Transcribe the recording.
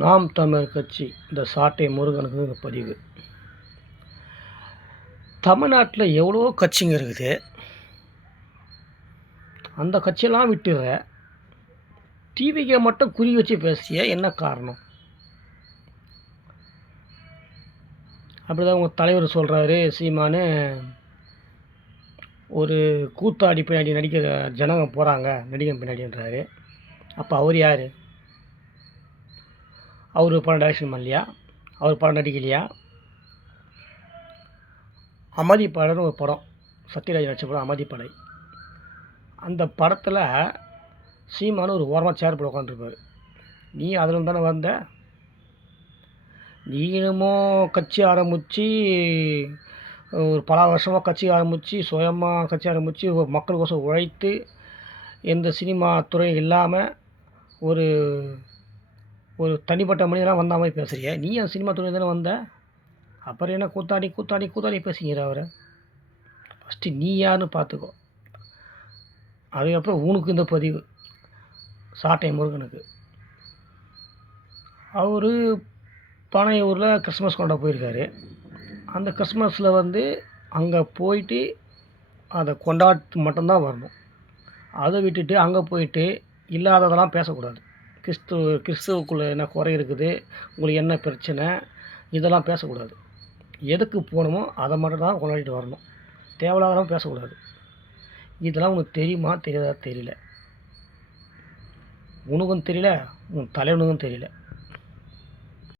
நாம் தமிழர் கட்சி இந்த சாட்டை முருகனுக்கு இந்த பதிவு. தமிழ்நாட்டில் எவ்வளோ கட்சிங்க இருக்குது. அந்த கட்சியெல்லாம் விட்டுற டிவிக்கு மட்டும் குறி வச்சு பேசிய என்ன காரணம்? அப்படிதான் உங்கள் தலைவர் சொல்கிறாரு, சீமானு ஒரு கூத்தாடி பின்னாடி நடிக்கிற ஜனங்க போகிறாங்க நடிகன் பின்னாடின்றாரு. அப்போ அவர் யார்? அவர் படம் டைரக்ஷன் பண்ணலையா? அவர் படம் நடிக்கலையா? அமதிப்படைன்னு ஒரு படம், சத்யராஜ் நடித்த படம் அமதிப்படை. அந்த படத்தில் சீமானு ஒரு ஓரமாக சேர் போட உட்காந்துருப்பார். நீ அதில் தானே வந்த? நீ என்னமோ கட்சி ஆரம்பித்து ஒரு பல வருஷமாக கட்சி ஆரம்பித்து சுயமாக கட்சி ஆரம்பித்து மக்களுக்கோசம் உழைத்து எந்த சினிமா துறை இல்லாமல் ஒரு ஒரு தனிப்பட்ட மனிதனாக வந்த மாதிரி பேசுகிறிய. நீ அந்த சினிமா துறை தானே வந்த? அப்புறம் என்ன கூத்தாடி கூத்தாடி கூத்தாடி பேசுங்கிற அவரை? ஃபஸ்ட்டு நீ யாருன்னு பார்த்துக்கோ. அதுக்கப்புறம் உனக்கு இந்த பதிவு சாட்டை முருகனுக்கு. அவர் பனையூரில் கிறிஸ்மஸ் கொண்டாட போயிருக்காரு. அந்த கிறிஸ்மஸில் அங்கே போயிட்டு அதை கொண்டாட்டு மட்டும்தான் வரணும். அதை விட்டுட்டு அங்கே போயிட்டு இல்லாததெல்லாம் பேசக்கூடாது. கிறிஸ்துவுக்குள்ளே என்ன குறை இருக்குது, உங்களுக்கு என்ன பிரச்சனை, இதெல்லாம் பேசக்கூடாது. எதுக்கு போகணுமோ அதை மட்டும் தான் கொண்டாடிட்டு வரணும். தேவையில்லாதெல்லாம் பேசக்கூடாது. இதெல்லாம் உனக்கு தெரியுமா தெரியாதா தெரியல. உனக்கும் தெரியல, உன் தலைவனுக்கும் தெரியல.